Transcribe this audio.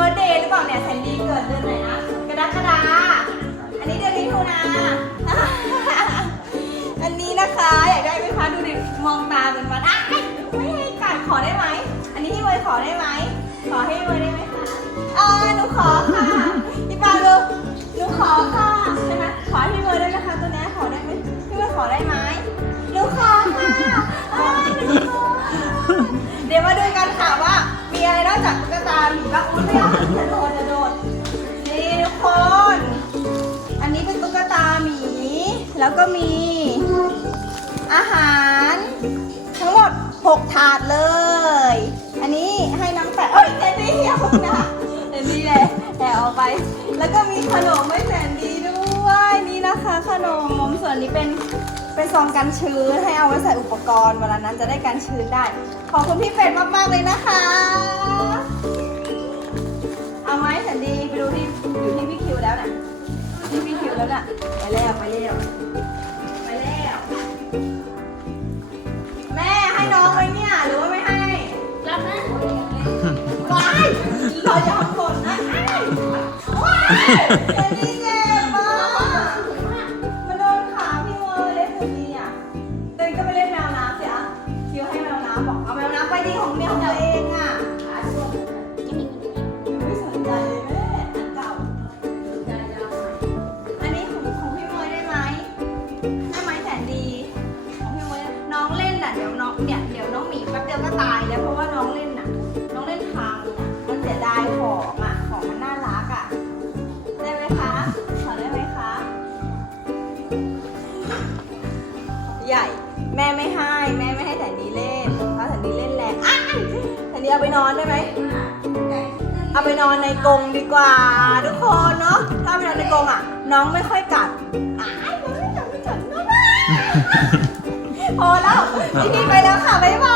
อนเนี่ยแซนดี้เกิดเดือนไหนนะกรกฎาอันนี้เดือนมิถุนาอันนี้นะคะอยากได้ไหมคะดูดิมองตาเป็นมันอ้ายไม่ให้กัดขอได้ไหมอันนี้พี่เวยขอได้ไหมขอให้พี่เวยได้ไหมคะเออหนูขอค่ะพี่ปาลูหนูขอค่ะใช่ไหมขอให้พี่เวยได้ไหมคะตัวนี้ขอได้ไหมพี่เวยขอได้ไหมหนูขอค่ะเดี๋ยวมาดูกันค่ะว่า อะไรนอกจากตุ๊กตาหมีบ้างอุ้ยไม่เอาจะโดนจะโดนนี่ทุกคน อันนี้เป็นตุ๊กตาหมี แล้วก็มี อาหาร ทั้งหมด 6 ถาดเลย อันนี้ให้น้องแต่เอ้ยแซนดี้อย่าเพิ่งนะแซนดี้เลยแต่เอาไป แล้วก็มีขนมไม่แสนดีด้วยนี่นะคะ ขนมส่วนนี้เป็น เป็นซองกันชื้นให้เอาไว้ใส่อุปกรณ์เวลานั้นจะได้กันชื้นได้ ขอบคุณพี่เป็ดมากๆเลยนะคะ เอาไหมแสนดีไปดูที่อยู่ที่พี่คิวแล้วน่ะที่พี่คิวแล้วน่ะไปแล้วไปแล้วไปแล้วแม่ให้น้องไว้เนี่ยหรือว่าไม่ให้รับนะว้ายเรายอมกดนะว้าย เมียของตัวเองอะไม่สนใจเลยแม่อันเก่าอันนี้ของของพี่เมย์ได้ไหมได้ไหมแสนดี ของพี่เมย์น้องเล่นน่ะเดี๋ยวน้องเนี่ยเดี๋ยวน้องหมีแป๊บเดียวก็ตายแล้วเพราะว่าน้องเล่นน่ะ น้องเล่นพังน่ะมันเสียดายของอะของมันน่ารักอะได้ไหมคะขอได้ไหมคะ ใหญ่ แม่ไม่ให้แม่ เอาไปนอนได้ไหม เอาไปนอนในกรงดีกว่า ทุกคนเนาะ ถ้าเอาไปนอนในกรงอะ น้องไม่ค่อยกัดอ้ายน้องไม่กัดไม่กัดน้องนะพอแล้วพี่พี่ไปแล้วค่ะ บ๊ายบ